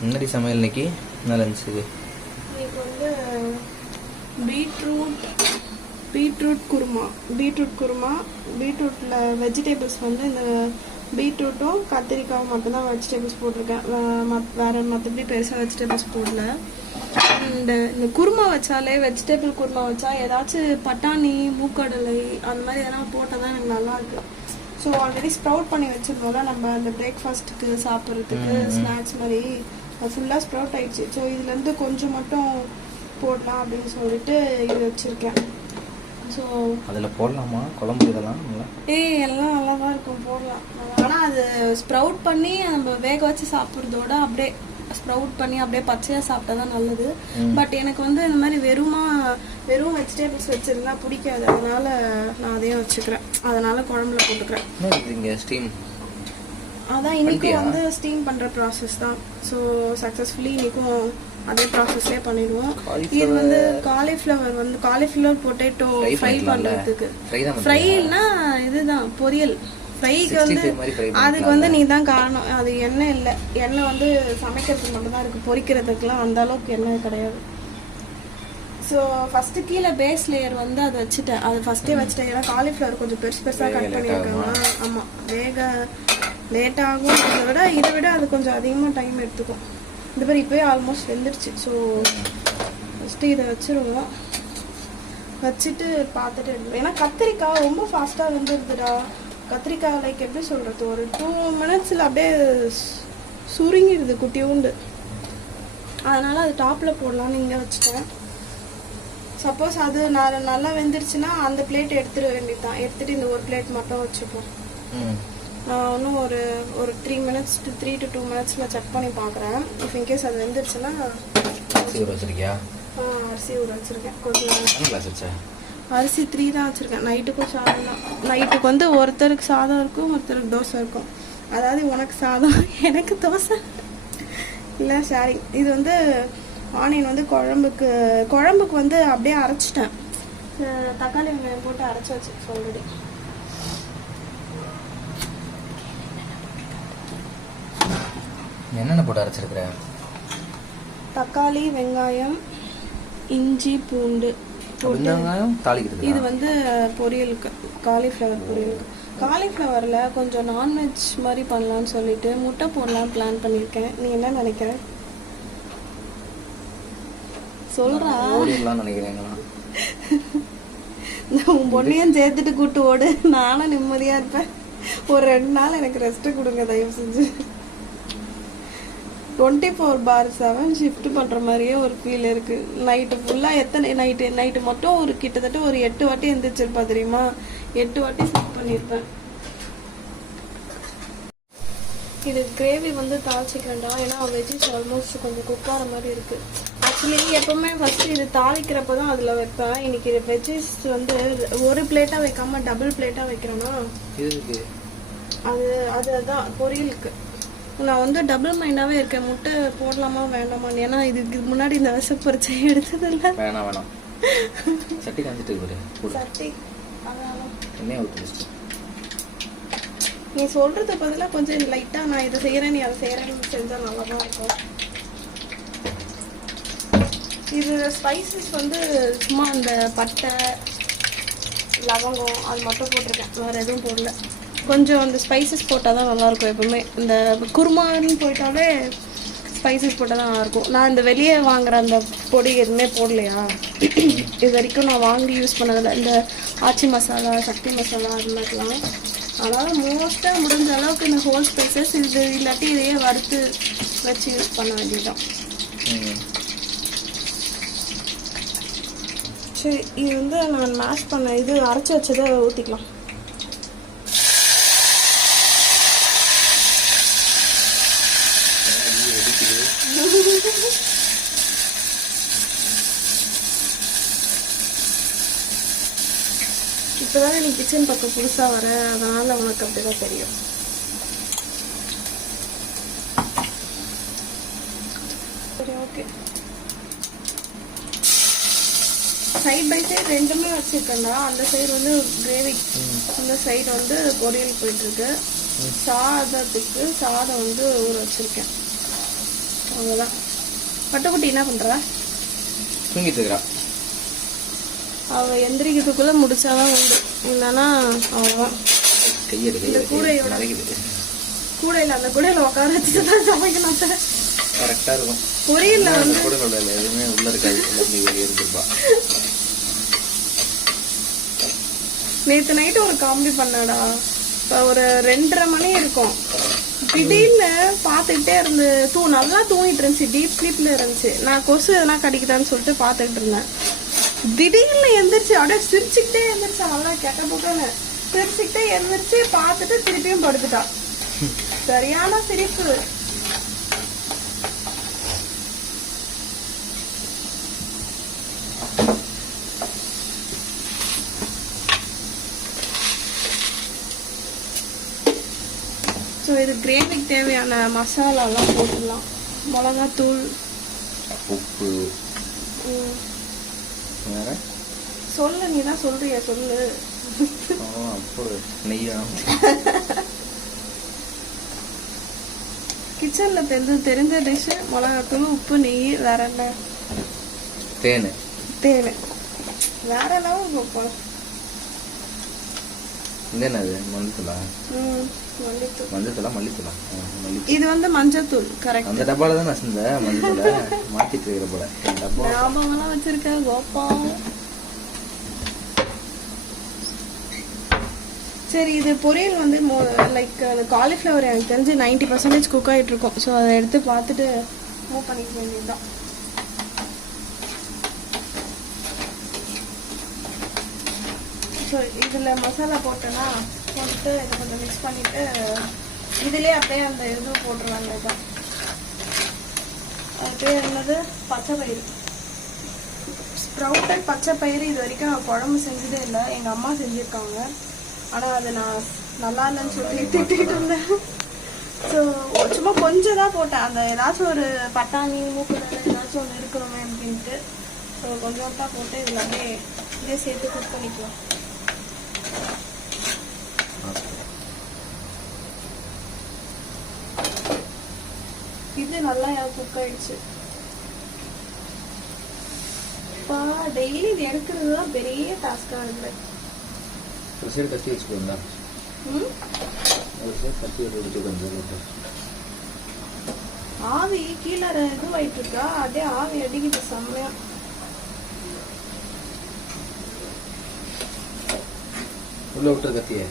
முன்னாடி சமையல் இன்னைக்கு நல்லா இருந்துச்சு. இன்னைக்கு வந்து பீட்ரூட் குருமா. பீட்ரூட்டில் வெஜிடபிள்ஸ் வந்து இந்த பீட்ரூட்டும் கத்திரிக்காயும் மட்டும்தான் வெஜிடபிள்ஸ் போட்டிருக்கேன். வேறு மற்றபடி பெருசாக வெஜிடபிள்ஸ் போடல. அண்ட் இந்த குருமா வச்சாலே வெஜிடபிள் குருமா வச்சா ஏதாச்சும் பட்டாணி மூக்கடலை அந்த மாதிரி எதனா போட்டால் தான் எனக்கு நல்லாயிருக்கு. ஸோ ஆல்ரெடி ஸ்ப்ரவுட் பண்ணி வச்சுருந்தோம்ல நம்ம அந்த பிரேக்ஃபாஸ்ட்டுக்கு சாப்பிட்றதுக்கு ஸ்நாக்ஸ் மாதிரி அது ஃபுல்லாக ஸ்ப்ரவுட் ஆகிடுச்சு. ஸோ இதுலேருந்து கொஞ்சம் மட்டும் போடலாம் அப்படின்னு சொல்லிட்டு இது வச்சுருக்கேன். ஸோ அதில் போடலாமா குழம்பு இதெல்லாம்? எல்லாம் நல்லா தான் இருக்கும், போடலாம். ஆனால் அது ஸ்ப்ரவுட் பண்ணி நம்ம வேக வச்சு சாப்பிட்றதோட அப்படியே ஸ்ப்ரவுட் பண்ணி அப்படியே பச்சையாக சாப்பிட்டா தான் நல்லது. பட் எனக்கு வந்து இந்த மாதிரி வெறும் வெஜிடபிள்ஸ் வச்சிருந்தா பிடிக்காது. அதனால நான் அதையும் வச்சுக்கிறேன். அதனால குழம்புல போட்டுக்கிறேன். அதான் இன்னைக்கும் வந்து ஸ்டீம் பண்ணுற ப்ராசஸ் தான். ஸோ சக்ஸஸ்ஃபுல்லி இன்னைக்கும் அதே ப்ராசஸ்லேயே பண்ணிடுவோம். இது வந்து காலிஃப்ளவர் பொட்டேட்டோ ஃப்ரை பண்ணுறதுக்கு. ஃப்ரைனா இதுதான் பொரியல். ஃப்ரைக்கு வந்து அதுக்கு வந்து நீ தான் காரணம். அது எண்ணெய் இல்லை, எண்ணெய் வந்து சமைக்கிறதுக்கு மட்டும்தான் இருக்குது, பொரிக்கிறதுக்குலாம் அந்த அளவுக்கு எண்ணெய் கிடையாது. ஸோ ஃபஸ்ட்டு கீழே பேஸ் லேயர் வந்து அதை வச்சுட்டேன். அது ஃபஸ்ட்டே வச்சுட்டேன். ஏன்னா காலிஃப்ளவர் கொஞ்சம் பெருசாக கட் பண்ணியிருக்காங்க. ஆமாம், வேக லேட் ஆகும். இதை விட அது கொஞ்சம் அதிகமாக டைம் எடுத்துக்கும். இந்த மாதிரி இப்போயே ஆல்மோஸ்ட் வெந்துடுச்சு. ஸோ ஃபஸ்ட்டு இதை வச்சுருவோம். வச்சுட்டு பார்த்துட்டு எடுத்துருவோம். ஏன்னா கத்திரிக்காய் ரொம்ப ஃபாஸ்ட்டாக வெந்துடுதுடா. கத்திரிக்காய் லைக் எப்படி சொல்கிறது, ஒரு 2 minutes அப்படியே சுருங்கிடுது குட்டியூண்டு. அதனால் அது டாப்பில் போடலான்னு இங்கே வச்சுட்டேன். சப்போஸ் அது நல்லா வெந்துருச்சுன்னா அந்த பிளேட் எடுத்துட வேண்டியதுதான். எடுத்துகிட்டு இந்த ஒரு பிளேட் மட்டும் வச்சுப்போம். நான் இன்னும் ஒரு 3 minutes to 2 minutes செக் பண்ணி பார்க்குறேன். இஃப் இன்கேஸ் அது வெந்துருச்சுன்னா அரிசி ஊற வச்சிருக்கியா? அரிசி ஊற வச்சுருக்கேன். கொஞ்சம் அரிசி 3 தான் வச்சுருக்கேன். நைட்டுக்கும் சாதம் தான். நைட்டுக்கு வந்து ஒருத்தருக்கு சாதம் இருக்கும், ஒருத்தருக்கு தோசை இருக்கும். அதாவது உனக்கு சாதம் எனக்கு தோசை இல்லை, ஷேரிங். இது வந்து ஆனியன் வந்து குழம்புக்கு வந்து அப்படியே அரைச்சிட்டேன். தக்காளி வெங்காயம் போட்டு அரைச்சாச்சு ஆல்ரெடி. என்னென்ன போட்டு அரைச்சிருக்கிற? தக்காளி, வெங்காயம், இஞ்சி, பூண்டு. இது வந்து பொரியலுக்கு, காலிஃப்ளவர் பொரியலுக்கு. காலிஃப்ளவரில் கொஞ்சம் நான்வெஜ் மாதிரி பண்ணலான்னு சொல்லிட்டு முட்டை போடலாம் பிளான் பண்ணியிருக்கேன். நீ என்ன நினைக்கிற? சொல்றா. உன் பொண்ணையும் சேர்த்துட்டு கூட்டு ஓடு, நானும் நிம்மதியாக இருப்பேன். ஒரு 2 நாள் எனக்கு ரெஸ்ட்டு கொடுங்க தயவு செஞ்சு. 24/7 ஷிஃப்ட் பண்ணுற மாதிரியே ஒரு ஃபீல் இருக்குது. நைட்டு ஃபுல்லாக நைட்டு மட்டும் கிட்டத்தட்ட ஒரு 8 வாட்டி எந்திரிச்சிருப்பா தெரியுமா? 8 வாட்டி ஷிஃப்ட் பண்ணியிருப்பேன். இது கிரேவி வந்து தாளிச்சிக்கிறேன்டா. ஏன்னா வெஜ்ஜஸ் ஆல்மோஸ்ட் கொஞ்சம் குக்கார மாதிரி இருக்குது. ஆக்சுவலி எப்போவுமே ஃபஸ்ட்டு இது தாளிக்கிறப்ப தான் அதில் வைப்பேன். இன்னைக்கு வெஜ்ஜஸ் வந்து ஒரு பிளேட்டாக வைக்காம டபுள் பிளேட்டாக வைக்கிறேன்னா அதுதான் பொரியலுக்கு. நான் வந்து டபுள் மைண்டாகவே இருக்கேன். முட்டை போடலாமா வேண்டாமான்னு. ஏன்னா இதுக்கு முன்னாடி இந்த வருஷம் பொரிச்சை எடுத்ததில்லை. வேணாம் சட்டி காஞ்சிட்டு சட்டி எண்ணெய் ஊற்றி நீ சொல்றது பதிலாக கொஞ்சம் லைட்டாக நான் இதை செய்கிறேன் நீ அதை செய்கிறேன்னு செஞ்சால் நல்லா தான் இருக்கும். இது ஸ்பைசஸ் வந்து சும்மா அந்த பட்டை லவங்கம் அது மட்டும் போட்டிருக்கேன், வேறு எதுவும் போடல. கொஞ்சம் அந்த ஸ்பைசஸ் போட்டால் தான் நல்லாயிருக்கும். எப்பவுமே இந்த குருமான்னு போயிட்டாலே ஸ்பைசஸ் போட்டால் தான் நல்லாயிருக்கும். நான் இந்த வெளியே வாங்குகிற அந்த பொடி எதுவுமே போடலையா, இது வரைக்கும் நான் வாங்கி யூஸ் பண்ணதில்லை. இந்த ஆச்சி மசாலா, சக்தி மசாலா அது மாதிரிலாம். அதனால் மோஸ்ட்டாக முடிஞ்ச அளவுக்கு இந்த ஹோல் ஸ்பைசஸ் இது இல்லாட்டி இதையே வறுத்து வச்சு யூஸ் பண்ண வேண்டியதுதான். சரி, இது வந்து நான் மேஷ் பண்ண இது அரைச்சி வச்சதை ஊற்றிக்கலாம். இப்போதான் நீ கிச்சன் பக்கம் புதுசாக வர, அதனால் உனக்கு அப்படிதான் தெரியும். சரி, ஓகே. சைட் பை சைடு ரெண்டுமே வச்சுருக்கேன்டா. அந்த சைடு வந்து கிரேவி, இந்த சைடு வந்து பொரியல் போயிட்டுருக்கு. சாதத்துக்கு சாதம் வந்து ஊற வச்சுருக்கேன். அவ்வளோதான். பட்டுக்குட்டி என்ன பண்ணுறா? தூங்கிட்டு இருக்கிறா. அவள் எந்திரிக்கிறதுக்குள்ளே முடிச்சாதான் உண்டு, இல்லைன்னா அவ்வளோதான். கையெடு கூடையோட கூடையில் அந்த கூடையில் உட்கார வச்சுட்டு தான் சமைக்கணும் சார். கரெக்டாக இருக்கும். பொரியல்ல வந்து கூடையில் எதுவுமே உள்ள இருக்காது, எல்லாமே வெளியே இருந்துருப்பா. நேற்று நைட்டு ஒரு காமெடி பண்ணடா. இப்போ ஒரு 2:30 மணி இருக்கும். திடீர்னு பார்த்துக்கிட்டே இருந்து நல்லா தூங்கிட்டு இருந்துச்சு, டீப் ஸ்லீப்ல இருந்துச்சு. நான் கொசு எதனா கடிக்குதான்னு சொல்லிட்டு பார்த்துக்கிட்டு இருந்தேன். திடீர்னு எந்திரிச்சு அப்படியே சிரிச்சுக்கிட்டே எந்திரிச்சா, நல்லா கெட்ட புக்கன்னு சிரிச்சுக்கிட்டே எந்திரிச்சு பார்த்துட்டு திருப்பியும் படுத்துட்டா. சரியான சிரிப்பு. ஸோ இது கிரேவிக்கு தேவையான மசாலாலாம் போட்டுடலாம். மிளகாத்தூள், உப்பு, வேற சொல்லு, நீ தான் சொல்றியா, சொல்லு. அப்புறம் நெய்யா கிச்சன்ல தெரிஞ்ச டிஷ் மிளகாத்தூள், உப்பு, நெய், வேற என்ன? தேன். வேற என்னவும் வைப்போம். என்னது மல்லித்தூளா? மஞ்சத்தூளா மல்லித்தூளா? இது வந்து மஞ்சத்தூள். கரெக்ட். அந்த டப்பால தான் நான் செஞ்சேன். மஞ்சத்தூளை மாத்திட்டு இருக்கிற போல டப்பா ஞாபகம்லாம் வச்சிருக்கேன் கோப்பா. சரி, இது பொரியல் வந்து லைக் காலிஃப்ளவர் எனக்கு தெரிஞ்சு 90% குக் ஆகிட்டு இருக்கும். ஸோ அதை எடுத்து பார்த்துட்டு மூவ் பண்ணிக்க வேண்டியதுதான். ஸோ இதில் மசாலா போட்டோன்னா போட்டு இதை கொஞ்சம் மிக்ஸ் பண்ணிவிட்டு இதிலே அப்படியே அந்த இது போட்டுருவாங்க. இதுதான் அது பேர் என்னது? பச்சை பயிறு. ஸ்ப்ரவுட்டட் பச்சை பயிறு இது வரைக்கும் நான் குழம்பு செஞ்சதே இல்லை. எங்கள் அம்மா செஞ்சுருக்காங்க. ஆனால் அது நான் நல்லா இல்லைன்னு சொல்லி திட்டிகிட்டு இருந்தேன். ஸோ சும்மா கொஞ்சம் தான் போட்டேன். அந்த ஏதாச்சும் ஒரு பட்டாணி மூக்கு ஏதாச்சும் ஒன்று இருக்கணுமே அப்படின்ட்டு. ஸோ கொஞ்சம் தான் போட்டு இதில் அப்படியே இதே சேர்த்து குக் பண்ணிக்கலாம். இது நல்லா குக் ஆயிடுச்சு. டெய்லி இது எடுக்கிறது தான் பெரிய டாஸ்கா இருக்கு. ஒரு சைடு கத்தி வச்சுக்கோங்க. ஒரு சைடு கத்தி வச்சுக்கோங்க. ஆவி கீழே இதுவாயிட்டு இருக்கா, அப்படியே ஆவி அடிக்கிட்டு செம்மையா. உள்ள விட்டுற கத்தியே.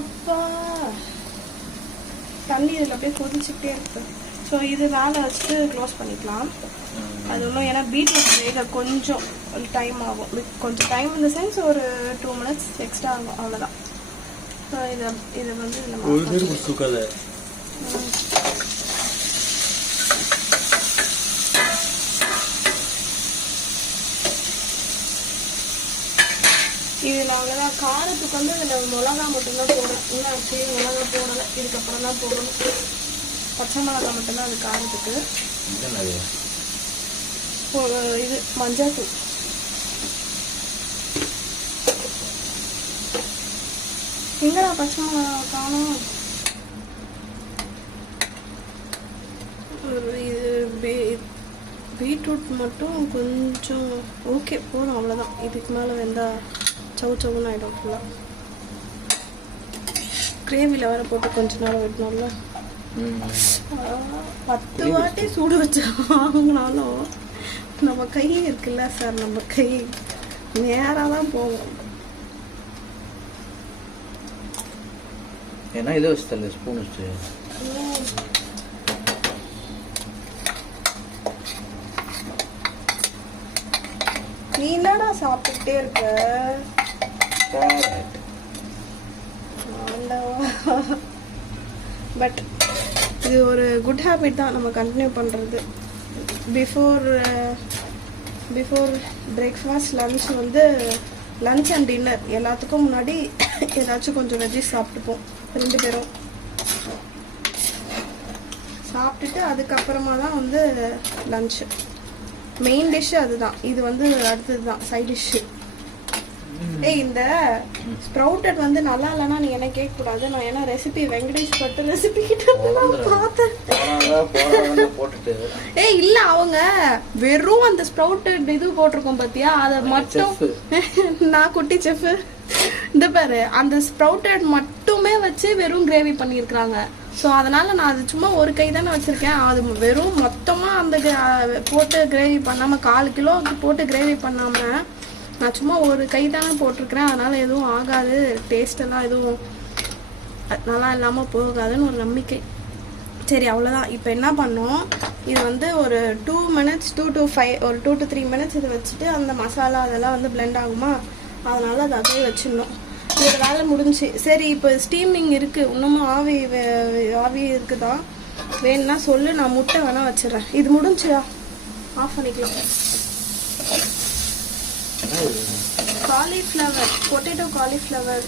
அப்பா தண்ணி இதில் அப்படியே கொதிச்சுக்கிட்டே இருக்கு. ஸோ இது மேலே வச்சுட்டு க்ளோஸ் பண்ணிக்கலாம். அது ஒன்றும் ஏன்னா பீட்ரூட் வேக கொஞ்சம் டைம் ஆகும். கொஞ்சம் டைம் இந்த சென்ஸ் ஒரு 2 minutes எக்ஸ்ட்ரா ஆகும், அவ்வளோதான். ஸோ இதை வந்து இதில் அவ்வளோதான். காரத்துக்கு வந்து இதில் மிளகா மட்டும்தான் போடுறேன். இன்னும் ஆக்சுவலி மிளகா போடலை, இதுக்கப்புறம் தான் போடணும். பச்சை மிளகா மட்டும்தான் அது காரத்துக்கு. இது மஞ்சள்தூள். எங்கடா பச்சை மிளகா காணும்? இது பீட்ரூட் மட்டும் கொஞ்சம் ஓகே போதும், அவ்வளோதான். இதுக்கு மேலே வெந்தால் சவுன்னு ஆகிடும் ஃபுல்லாக. கிரேவியில் வேறு போட்டு கொஞ்ச நேரம் விடணும்ல. 10 வாட்டி சூடு வச்சு வாங்கினாலும் நம்ம கை இருக்குல்ல சார், நம்ம கை நேராக தான் போகும். ஏன்னா இதை வச்சு தரல, ஸ்பூன் வச்சு. நீ என்னடா சாப்பிட்டுட்டே இருக்க? பட் இது ஒரு குட் ஹேபிட் தான் நம்ம கண்டினியூ பண்ணுறது. பிஃபோர் பிரேக்ஃபாஸ்ட், லன்ச் வந்து லன்ச் அண்ட் டின்னர் எல்லாத்துக்கும் முன்னாடி ஏதாச்சும் கொஞ்சம் வெஜ்ஜிஸ் சாப்பிட்டுப்போம் 2 பேரும். சாப்பிட்டுட்டு அதுக்கப்புறமா தான் வந்து லன்ச்சு. மெயின் டிஷ்ஷு அதுதான். இது வந்து அடுத்தது தான் சைட் டிஷ்ஷு. இந்த ஸ்ப்ரவுட்டட் வந்து நல்லா இல்லைன்னா நீ என்ன கேட்கக்கூடாது. நான் ஏன்னா ரெசிபி வெங்கடேஷ் பட்டு ரெசிபி கிட்ட பார்த்தேன். போட்டுட்டு ஏய் இல்ல அவங்க வெறும் அந்த ஸ்ப்ரவுட்டட் இது போட்டிருக்கோம் பாத்தியா அதை மட்டும் நான் குட்டி செஃப் இந்த பாரு அந்த ஸ்ப்ரவுட்டட் மட்டுமே வச்சு வெறும் கிரேவி பண்ணியிருக்கிறாங்க. ஸோ அதனால நான் அது சும்மா ஒரு கை தானே வச்சிருக்கேன். அது வெறும் மொத்தமாக அந்த போட்டு கிரேவி பண்ணாமல் 4 கிலோ போட்டு கிரேவி பண்ணாமல் நான் சும்மா ஒரு கை தானே போட்டிருக்கிறேன். அதனால எதுவும் ஆகாது, டேஸ்ட் எல்லாம் எதுவும் நல்லா இல்லாமல் போகாதுன்னு ஒரு நம்பிக்கை. சரி அவ்வளோதான். இப்போ என்ன பண்ணோம், இது வந்து ஒரு 2 minutes 2 to 5 ஒரு 2 to 3 minutes இதை வச்சுட்டு அந்த மசாலா அதெல்லாம் வந்து பிளெண்ட் ஆகுமா, அதனால அதை அப்படியே வச்சிடணும். இது வேலை முடிஞ்சு. சரி இப்போ ஸ்டீமிங் இருக்குது, இன்னமும் ஆவி இருக்குதான், வேணும்னா சொல்லு, நான் முட்டை வேணால் வச்சிடறேன். இது முடிஞ்சுடா, ஆஃப் பண்ணிக்கலாம். காலிஃப்ளவர், பொட்டேட்டோ காலிஃப்ளவர்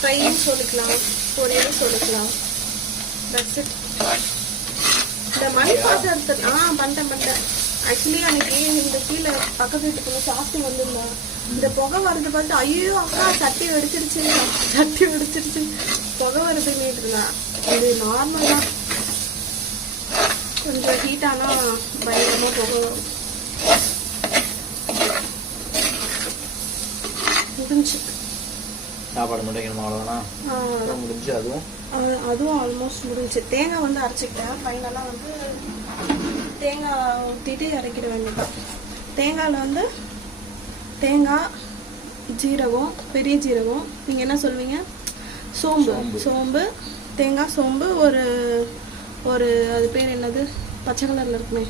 ஃப்ரைன்னு சொல்லிக்கலாம், பொரியலும் சொல்லிக்கலாம். That's it. இந்த மணி பாத்திரத்தை பண்ணிட்டேன். ஆக்சுவலி அன்னைக்கு இந்த கீழே பக்கத்து வீட்டுக்குள்ள சாப்பிட்டு வந்துருந்தேன். இந்த புகை வரது பார்த்து ஐயோ அக்கா சட்டி வெடிச்சிருச்சு புகை வருதுன்னு இருந்தேன். இது நார்மல் தான், கொஞ்சம் ஹீட் ஆனால் பயங்கரமாக புகை வரும். முடிஞ்சு சாப்பாடு மட்டும் அவ்வளோதான் முடிஞ்சு. அதுவும் ஆல்மோஸ்ட் முடிஞ்சு. தேங்காய் வந்து அரைச்சிக்கிட்டேன். ஃபைனலாக வந்து தேங்காய் ஊற்றிட்டு இறக்கிட வேண்டியதான். தேங்காயில் வந்து தேங்காய், ஜீரகம், பெரிய ஜீரகம், நீங்கள் என்ன சொல்வீங்க, சோம்பு, தேங்காய், சோம்பு, ஒரு அது பேர் என்னது, பச்சை கலரில் இருக்குமே,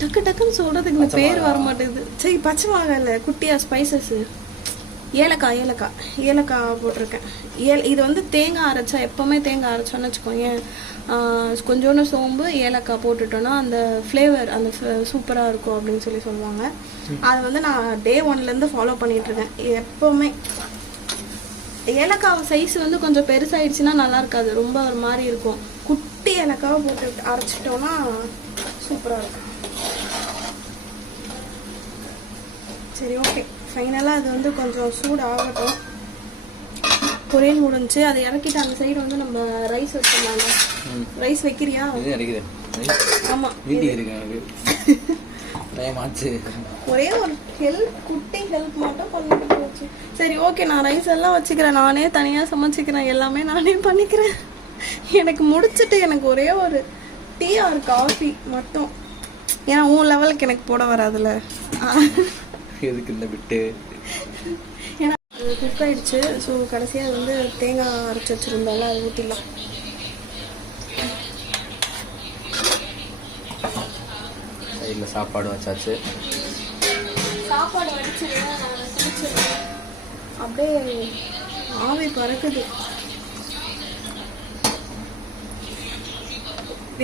டக்குன்னு சொல்கிறதுக்கு இந்த பேர் வர மாட்டேங்குது. சரி பச்சை மிளகாய் இல்லை, குட்டியாக ஸ்பைசஸ்ஸு, ஏலக்காய் போட்டிருக்கேன். இது வந்து தேங்காய் அரைச்சா, எப்போவுமே தேங்காய் அரைச்சோன்னு வச்சுக்கோங்க, கொஞ்சோண்டு சோம்பு ஏலக்காய் போட்டுட்டோன்னா அந்த ஃப்ளேவர் அந்த சூப்பராக இருக்கும் அப்படின்னு சொல்லுவாங்க. அதை வந்து நான் டே 1லேருந்து ஃபாலோ பண்ணிகிட்ருக்கேன். எப்போவுமே ஏலக்காய் சைஸ் வந்து கொஞ்சம் பெருசாகிடுச்சுன்னா நல்லா இருக்காது, ரொம்ப ஒரு மாதிரி இருக்கும். குட்டி ஏலக்காவை போட்டு அரைச்சிட்டோன்னா சூப்பராக இருக்கும். சரி ஓகே, ஃபைனலாக அது வந்து கொஞ்சம் சூடு ஆகட்டும். பொரியல் முடிஞ்சு அதை இறக்கிட்டு அந்த சைடு வந்து நம்ம ரைஸ் வச்சிடலாங்க. ரைஸ் வைக்கிறியா? ஆமாம், ஒரே ஒரு குட்டி ஹெல்ப் மட்டும் பண்ணிட்டு போச்சு. சரி ஓகே, நான் ரைஸ் எல்லாம் வச்சுக்கிறேன், நானே தனியாக சமைச்சிக்கிறேன், எல்லாமே நானே பண்ணிக்கிறேன். எனக்கு முடிச்சுட்டு எனக்கு ஒரே ஒரு டீ ஆர் காஃபி மட்டும், ஏன்னா உன் லெவலுக்கு எனக்கு போட வராதுல்ல, எதுக்கு இந்த விட்டு. ஏன்னா குக் ஆயிடுச்சு. ஸோ கடைசியாக வந்து தேங்காய் அரைச்சி வச்சுருந்தோம்ல, அதை ஊற்றிடலாம். சைடில் சாப்பாடு வச்சாச்சு. சாப்பாடு வடிச்சிருந்தேன், நான் குடிச்சிருந்தேன், அப்படியே ஆவி பறக்குது.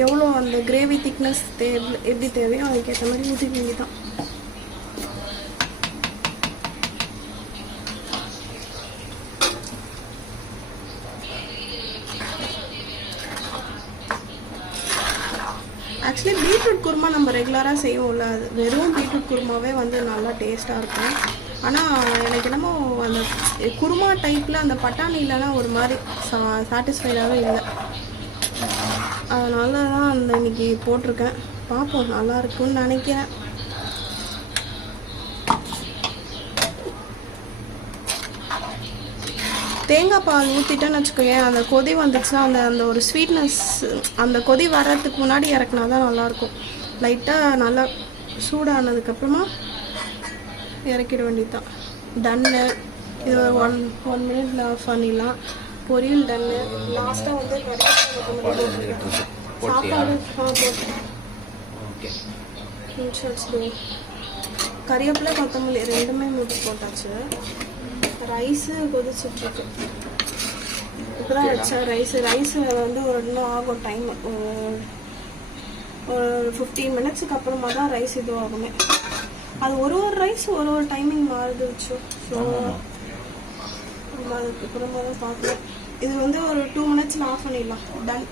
எவ்வளோ அந்த கிரேவி திக்னஸ் எப்படி தேவையோ அதுக்கேற்ற மாதிரி ஊற்றிக்க வேண்டியதான். ஆக்சுவலி பீட்ரூட் குருமா நம்ம ரெகுலராக செய்வோம்ல, அது வெறும் பீட்ரூட் குருமாவே வந்து நல்லா டேஸ்ட்டாக இருக்கும். ஆனால் எனக்கு என்னமோ அந்த குருமா டைப்பில் அந்த பட்டாணிலலாம் ஒரு மாதிரி சாட்டிஸ்ஃபைடாகவே இல்லை. அதனால தான் அந்த இன்னைக்கு போட்டிருக்கேன். பார்ப்போம், நல்லா இருக்கும்னு நினைக்கிறேன். தேங்காய் பால் ஊற்றிட்டேன்னு வச்சுக்கோங்க, அந்த கொதி வந்துச்சுன்னா அந்த ஒரு ஸ்வீட்னஸ், அந்த கொதி வர்றதுக்கு முன்னாடி இறக்குனா தான் நல்லாயிருக்கும். லைட்டாக நல்லா சூடானதுக்கப்புறமா இறக்கிட வேண்டியதுதான். டன்னு. இது ஒரு 1 minute ஆஃப் பண்ணிடலாம். பொரியல் டன்னு. லாஸ்ட்டாக வந்து சாப்பாடு கறிவேப்பிலை கொத்தமல்லி ரெண்டுமே மூட்டி போட்டாச்சு. ரைஸு கொதிச்சுட்ருக்கு. இப்போ தான் வச்சேன் ரைஸு வந்து ஒரு இன்னும் ஆகும் டைம். ஒரு 15 minutesக்கு அப்புறமா தான் ரைஸ் இது ஆகுமே. அது ஒரு ரைஸ் ஒரு டைமிங் மாறுது வச்சு. ஸோ நம்ம அதுக்கப்புறமா தான் பார்க்கலாம். இது வந்து ஒரு 2 minutesல ஆஃப் பண்ணிடலாம். டன்.